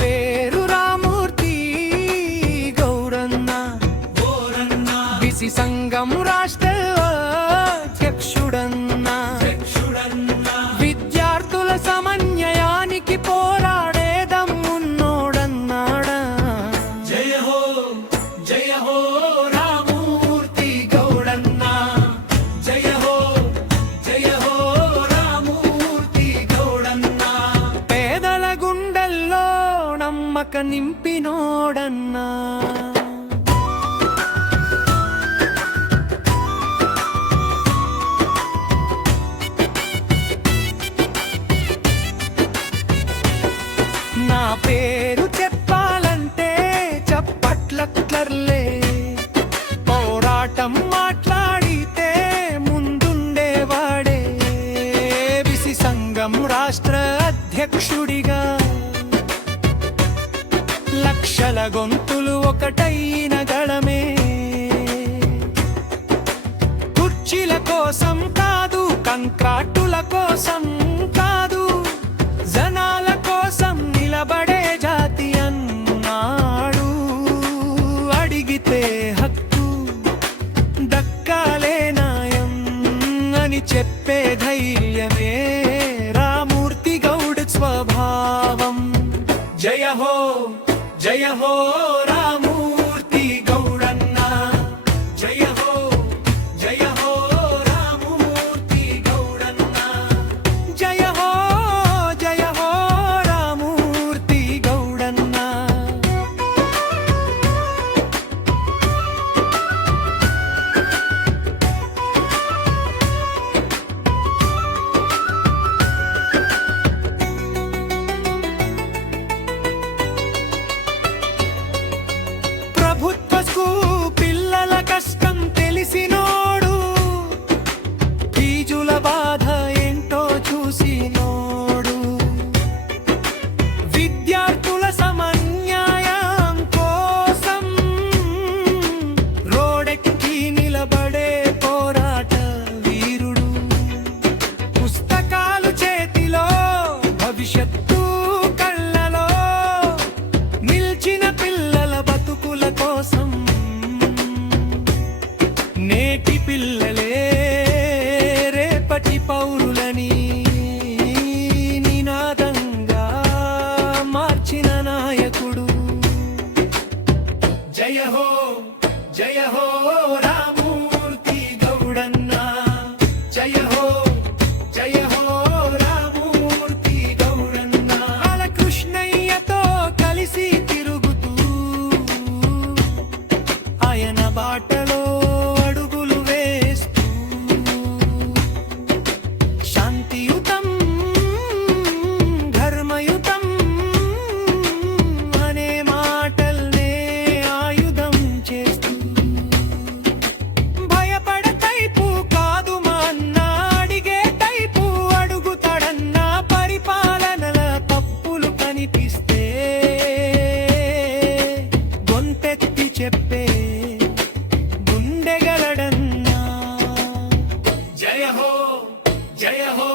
పేరు రామూర్తి గౌరన్న బిసి సంఘం రాష్ట్ర అధ్యక్షుడన్నా విద్యార్థుల సమన్వయానికి పోరాడే దమ్మున్నోడన్నాడా. జయ హో రామూర్తి గౌడన్న, జయ హో రామూర్తి గౌడన్న. పేదల గుండెల్లో నమ్మక నింపినోడన్నా. నా పేరు చెప్పాలంటే చప్పట్లర్లే, పోరాటం మాట్లాడితే ముందుండేవాడే. బిసి సంఘం రాష్ట్ర అధ్యక్షుడిగా లక్షల గొంతులు ఒకటైన గళమే. కుర్చీల కోసం కాదు, కంకాటుల కోసం కాదు, జనాల కోసం నిలబడే జాతి అన్నాడు. అడిగితే హక్కు దక్కాలే న్యాయం అని చెప్పే ధైర్యమే రామూర్తి గౌడ్ స్వభావం. జయ హో రామూర్తి గౌడన్న, జయ హో రామూర్తి గౌడన్న, జయ హో రామూర్తి గౌడన్న. ప్రభుత్వకు పిల్లల కష్టం తెలిసినోడు, ఫీజుల బాధ ఏంటో చూసినోడు, విద్యార్థుల సమన్యాయం కోసం రోడెక్కి నిలబడే పోరాట వీరుడు. పుస్తకాలు చేతిలో, భవిష్యత్తు కళ్ళలో నిల్చిన పిల్లల బతుకుల కోసం. నేటి పిల్లలే రేపటి పౌరులని నినాదంగా మార్చిన నాయకుడు. జయ హో రామూర్తి గౌడన్న, జయ హో రామూర్తి గౌడన్న. బాలకృష్ణయ్యతో కలిసి తిరుగుతూ ఆయన బాటలో అడుగులు వేస్తూ శాంతియుతం ధర్మయుతం అనే మాటల్నే ఆయుధం చేస్తూ, భయపడ టైపు కాదు మా అన్న, అడిగే టైపు అడుగుతాడన్న. పరిపాలనల తప్పులు కనిపిస్తే గొంతెత్తి చెప్పే గుండెగలడన్నా. జయ హో